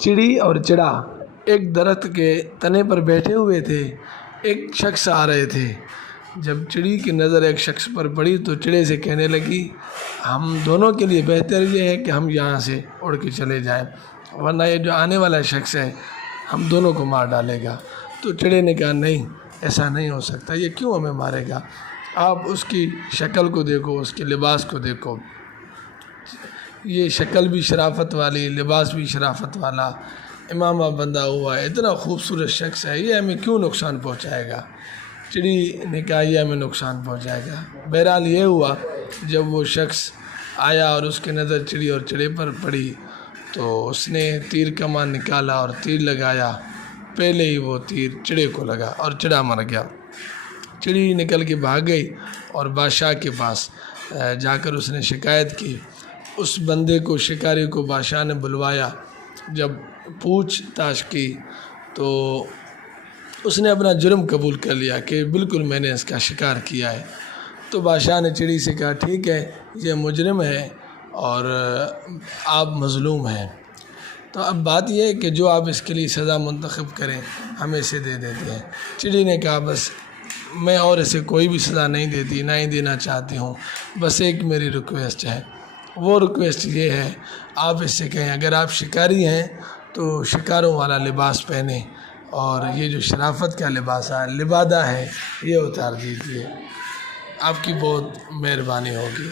چڑی اور چڑا ایک درخت کے تنے پر بیٹھے ہوئے تھے۔ ایک شخص آ رہے تھے۔ جب چڑی کی نظر ایک شخص پر پڑی تو چڑے سے کہنے لگی، ہم دونوں کے لیے بہتر یہ ہے کہ ہم یہاں سے اڑ کے چلے جائیں، ورنہ یہ جو آنے والا شخص ہے ہم دونوں کو مار ڈالے گا۔ تو چڑے نے کہا، نہیں، ایسا نہیں ہو سکتا، یہ کیوں ہمیں مارے گا؟ آپ اس کی شکل کو دیکھو، اس کے لباس کو دیکھو، یہ شکل بھی شرافت والی، لباس بھی شرافت والا، امامہ بندھا ہوا ہے، اتنا خوبصورت شخص ہے، یہ ہمیں کیوں نقصان پہنچائے گا؟ چڑی نے کہا، یہ ہمیں نقصان پہنچائے گا۔ بہرحال یہ ہوا، جب وہ شخص آیا اور اس کی نظر چڑی اور چڑے پر پڑی تو اس نے تیر کمان نکالا اور تیر لگایا۔ پہلے ہی وہ تیر چڑے کو لگا اور چڑا مر گیا۔ چڑی نکل کے بھاگ گئی اور بادشاہ کے پاس جا کر اس نے شکایت کی۔ اس بندے کو، شکاری کو بادشاہ نے بلوایا۔ جب پوچھ تاچھ کی تو اس نے اپنا جرم قبول کر لیا کہ بالکل میں نے اس کا شکار کیا ہے۔ تو بادشاہ نے چڑی سے کہا، ٹھیک ہے، یہ مجرم ہے اور آپ مظلوم ہیں، تو اب بات یہ ہے کہ جو آپ اس کے لیے سزا منتخب کریں ہم اسے دے دیتے ہیں۔ چڑی نے کہا، بس میں اور اسے کوئی بھی سزا نہیں دیتی، نہ ہی دینا چاہتی ہوں، بس ایک میری ریکویسٹ ہے۔ وہ ریکویسٹ یہ ہے، آپ اس سے کہیں اگر آپ شکاری ہیں تو شکاروں والا لباس پہنیں اور یہ جو شرافت کا لباس ہے، لبادہ ہے، یہ اتار دیجیے، آپ کی بہت مہربانی ہوگی۔